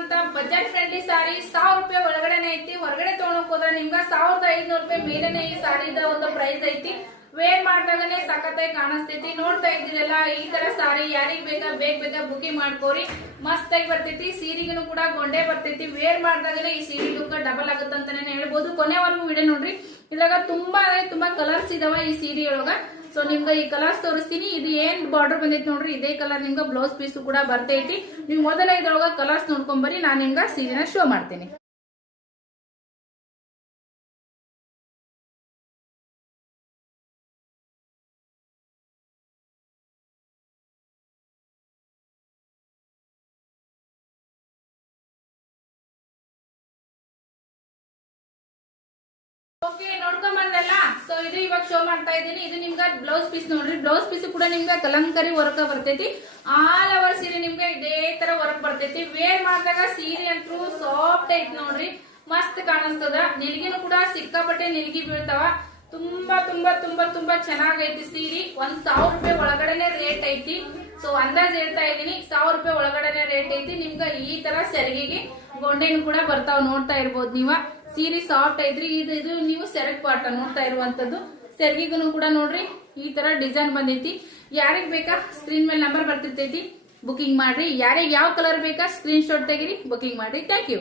ಇರುವಂತ budget friendly ಸಾರಿ 1000 ರೂಪಾಯಿ ಒಳಗಡೆನೆ ಐತಿ. ಹೊರಗಡೆ ತಗೊಳಕ್ ಹೋದ್ರೆ ನಿಮ್ಗ 1500 ರೂಪಾಯಿ ಮೇಲೆನೆ ಈ ಸಾರಿದ ಒಂದು ಪ್ರೈಸ್ ಐತಿ. ವೇರ್ ಮಾಡಿದಾಗನೆ ಸಖತ್ತಾಗಿ ಕಾಣಿಸ್ತೈತಿ. ನೋಡ್ತಾ ಇದ್ದೀರಲ್ಲ, ಈ ತರ ಸಾರಿ ಯಾರಿಗ್ ಬೇಕಾ ಬೇಗ ಬುಕಿಂಗ್ ಮಾಡ್ಕೋರಿ. ಮಸ್ತ್ ಆಗಿ ಬರ್ತೈತಿ. ಸೀರೆಗೂ ಕೂಡ ಗೊಂಡೆ ಬರ್ತೈತಿ. ವೇರ್ ಮಾಡಿದಾಗನೆ ಈ ಸೀರೆ ಲುಕ್ ಡಬಲ್ ಆಗುತ್ತೆ ಅಂತಾನೆ ಹೇಳ್ಬೋದು. ಕೊನೆವರೆಗೂ ವಿಡಿಯೋ ನೋಡ್ರಿ. ಇದ್ರಾಗ ತುಂಬಾ ಕಲರ್ಸ್ ಇದಾವ ಈ ಸೀರೆ ಒಳಗ. ಸೊ ನಿಮ್ಗೆ ಈ ಕಲರ್ಸ್ ತೋರಿಸ್ತೀನಿ. ಇದು ಏನ್ ಬಾರ್ಡರ್ ಬಂದೈತಿ ನೋಡ್ರಿ, ಇದೇ ಕಲರ್ ನಿಮ್ಗೆ ಬ್ಲೌಸ್ ಪೀಸ್ ಕೂಡ ಬರ್ತೈತಿ. ನೀವು ಮೊದಲ ಇದ್ರೊಳಗ ಕಲರ್ಸ್ ನೋಡ್ಕೊಂಡ್ ಬರ್ರಿ, ನಾನು ನಿಮ್ಗೆ ಸೀರೆನ ಶೋ ಮಾಡ್ತೀನಿ. ಓಕೆ, ನೋಡ್ಕೊಂಡ್ ಬಂದಲ್ಲ. ಸೊ ಇದು ಇವಾಗ ಶೋ ಮಾಡ್ತಾ ಇದ್ದೀನಿ. ಇದು ನಿಮ್ಗೆ ಬ್ಲೌಸ್ ಪೀಸ್ ನೋಡ್ರಿ. ಬ್ಲೌಸ್ ಪೀಸ್ ಕೂಡ ನಿಮ್ಗೆ ಕಲಂಕರಿ ವರ್ಕ್ ಬರ್ತೈತಿ. ಆಲ್ ಓವರ್ ಸೀರೆ ನಿಮ್ಗೆ ಇದೇ ತರ ವರ್ಕ್ ಬರ್ತೈತಿ. ವೇರ್ ಮಾಡಿದಾಗ ಸೀರೆ ಅಂತೂ ಸಾಫ್ಟ್ ಐತಿ ನೋಡ್ರಿ, ಮಸ್ತ್ ಕಾಣಿಸ್ತದ. ನಿಲ್ಗಿನೂ ಕೂಡ ಸಿಕ್ಕಾಪಟ್ಟೆ ನಿಲ್ಗಿ ಬೀಳ್ತಾವ. ತುಂಬಾ ಚೆನ್ನಾಗೈತಿ ಸೀರೆ. 1000 ರೂಪಾಯಿ ಒಳಗಡೆನೆ ರೇಟ್ ಐತಿ. ಸೊ ಅಂದಾಜ್ ಹೇಳ್ತಾ ಇದೀನಿ, 1000 ರೂಪಾಯಿ ಒಳಗಡೆನೆ ರೇಟ್ ಐತಿ. ನಿಮ್ಗ ಈ ತರ ಸೆರಗಿಗೆ ಗೊಂಡೆನು ಕೂಡ ಬರ್ತಾವ, ನೋಡ್ತಾ ಇರ್ಬೋದು ನೀವ. ಸೀರೆ ಸಾಫ್ಟ್ ಐತ್ರಿ. ಇದು ನೀವು ಸೆರಗ್ ಪಾರ್ಟ್ ನೋಡ್ತಾ ಇರುವಂತದ್ದು. ಸೆರಗಿಗೂ ಕೂಡ ನೋಡ್ರಿ ಈ ತರ ಡಿಸೈನ್ ಬಂದೈತಿ. ಯಾರಿಗ್ ಬೇಕಾ ಸ್ಕ್ರೀನ್ ಮೇಲೆ ನಂಬರ್ ಬರ್ತಿರ್ತೈತಿ, ಬುಕಿಂಗ್ ಮಾಡ್ರಿ. ಯಾರಿಗೆ ಯಾವ ಕಲರ್ ಬೇಕಾ ಸ್ಕ್ರೀನ್ ಶಾಟ್ ತೆಗಿರಿ, ಬುಕಿಂಗ್ ಮಾಡ್ರಿ. Thank you.